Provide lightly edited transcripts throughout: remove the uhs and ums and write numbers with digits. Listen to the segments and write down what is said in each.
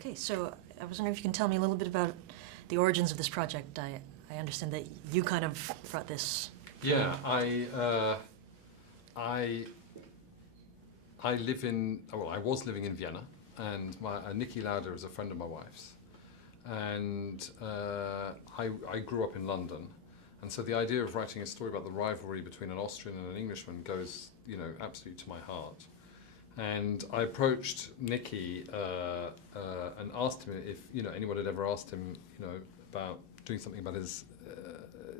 Okay, so I was wondering if you can tell me a little bit about the origins of this project. I understand that you kind of brought this. Yeah, I live in, well, I was living in Vienna, and Nikki Lauder is a friend of my wife's. And I grew up in London. And so the idea of writing a story about the rivalry between an Austrian and an Englishman goes, absolutely to my heart. And I approached Nikki and asked him if, anyone had ever asked him, about doing something about his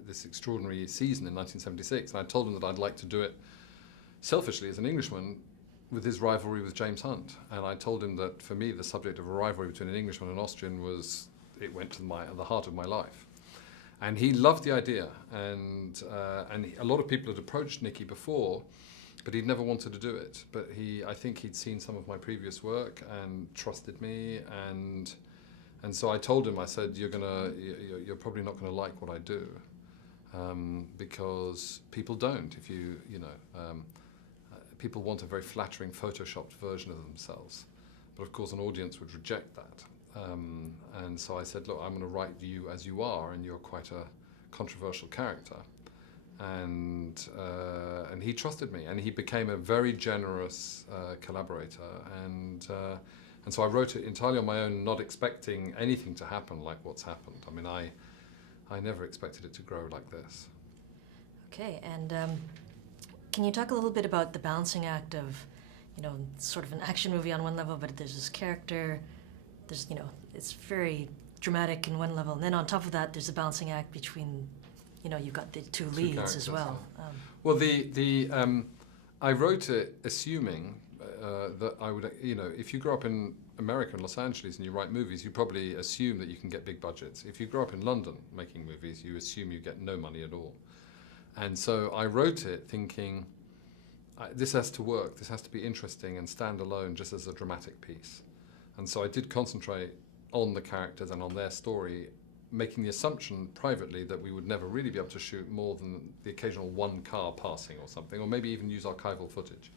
this extraordinary season in 1976. And I told him that I'd like to do it selfishly as an Englishman with his rivalry with James Hunt. And I told him that for me, the subject of a rivalry between an Englishman and an Austrian it went to the heart of my life. And he loved the idea. And a lot of people had approached Nikki before, but he'd never wanted to do it. But I think he'd seen some of my previous work and trusted me. And so I told him, I said, you're probably not going to like what I do. Because people don't. People want a very flattering, photoshopped version of themselves. But of course, an audience would reject that. And so I said, look, I'm going to write you as you are, and you're quite a controversial character. And he trusted me, and he became a very generous collaborator. And so I wrote it entirely on my own, not expecting anything to happen like what's happened. I mean, I never expected it to grow like this. Okay, and can you talk a little bit about the balancing act of, sort of an action movie on one level, but there's this character, it's very dramatic in one level, and then on top of that, there's a balancing act between, you've got the two leads as well. Well, I wrote it assuming that I would, if you grow up in America and Los Angeles and you write movies, you probably assume that you can get big budgets. If you grow up in London making movies, you assume you get no money at all. And so I wrote it thinking, this has to work, this has to be interesting and stand alone just as a dramatic piece. And so I did concentrate on the characters and on their story, making the assumption privately that we would never really be able to shoot more than the occasional one car passing or something, or maybe even use archival footage.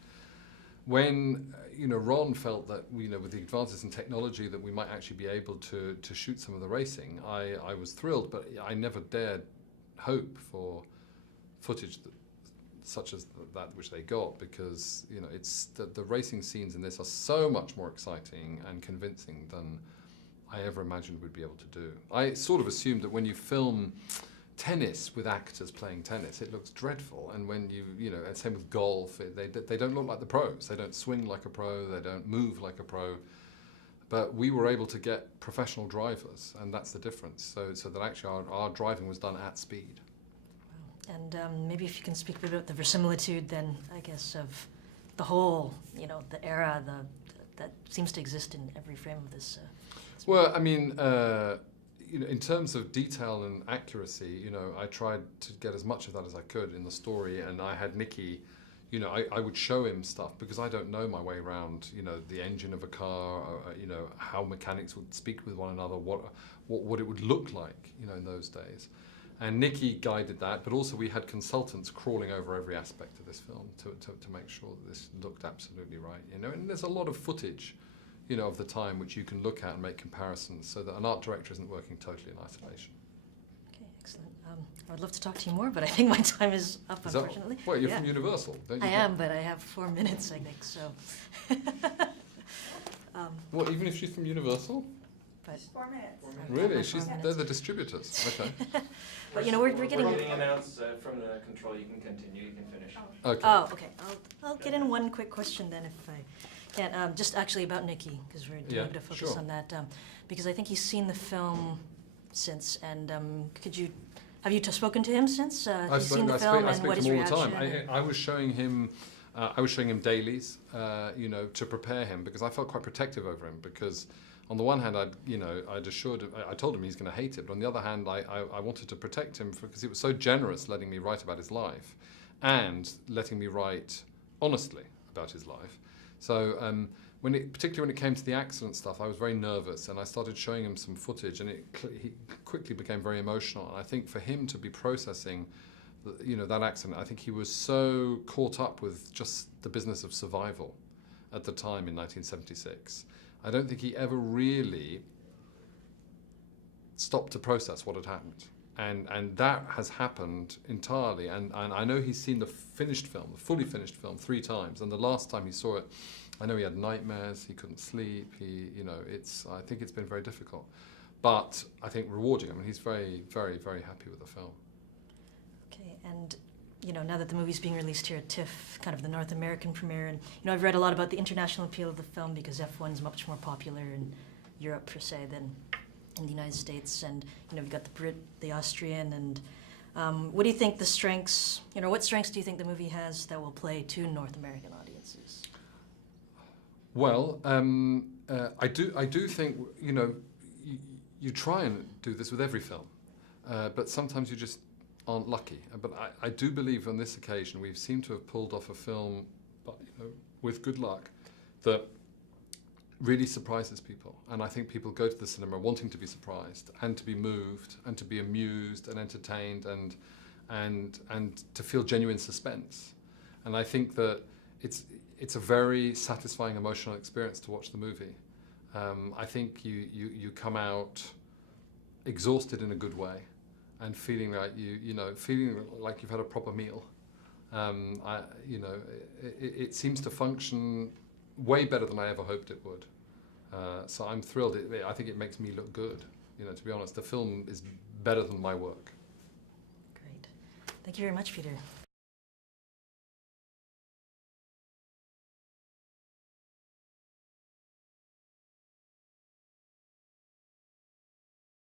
When Ron felt that with the advances in technology that we might actually be able to shoot some of the racing, I was thrilled, but I never dared hope for footage such as that which they got, because it's the racing scenes in this are so much more exciting and convincing than I ever imagined we'd be able to do. I sort of assumed that when you film tennis with actors playing tennis, it looks dreadful, and when and same with golf, they don't look like the pros. They don't swing like a pro, they don't move like a pro. But we were able to get professional drivers, and that's the difference. So that actually our driving was done at speed. Wow. And maybe if you can speak a bit about the verisimilitude, then I guess of the whole, the era that seems to exist in every frame of this. Well, I mean. In terms of detail and accuracy, I tried to get as much of that as I could in the story, and I had Nikki, I would show him stuff because I don't know my way around, the engine of a car, how mechanics would speak with one another, what it would look like, in those days. And Nikki guided that, but also we had consultants crawling over every aspect of this film to make sure that this looked absolutely right, and there's a lot of footage of the time which you can look at and make comparisons, so that an art director isn't working totally in isolation. Okay, excellent. I would love to talk to you more, but I think my time is up, unfortunately. Well, you're from Universal, don't you? I am, but I have 4 minutes, I think, so. Well, even if she's from Universal? But 4 minutes. Really? They're the distributors. Okay. But we're getting announced from the control. You can continue. You can finish. Okay. Oh, okay. I'll get in one quick question then, if I can. Just actually about Nikki, because we're doing to focus on that. Because I think he's seen the film since, and have you spoken to him since? He's seen the film, and what his reaction? I speak to him all the time. I was showing him dailies, to prepare him, because I felt quite protective over him, because on the one hand, I told him he's going to hate it, but on the other hand, I wanted to protect him because it was so generous letting me write about his life and letting me write honestly about his life. So particularly when it came to the accident stuff, I was very nervous, and I started showing him some footage, and he quickly became very emotional. And I think for him to be processing that accident, I think he was so caught up with just the business of survival at the time in 1976. I don't think he ever really stopped to process what had happened. And that has happened entirely. And I know he's seen the finished film, the fully finished film, 3 times. And the last time he saw it, I know he had nightmares, he couldn't sleep, I think it's been very difficult. But I think rewarding. I mean, he's very, very, very happy with the film. Okay, and now that the movie's being released here at TIFF, kind of the North American premiere, and I've read a lot about the international appeal of the film because F1's much more popular in Europe, per se, than in the United States, and you've got the Brit, the Austrian, and what do you think the strengths, what strengths do you think the movie has that will play to North American audiences? Well, I do think, you try and do this with every film, but sometimes you just aren't lucky. But I do believe on this occasion we seem to have pulled off a film, but, with good luck, that really surprises people. And I think people go to the cinema wanting to be surprised and to be moved and to be amused and entertained and to feel genuine suspense. And I think that it's a very satisfying emotional experience to watch the movie. I think you come out exhausted in a good way and feeling like feeling like you've had a proper meal. It seems to function way better than I ever hoped it would. So I'm thrilled. I think it makes me look good. To be honest, the film is better than my work. Great. Thank you very much, Peter.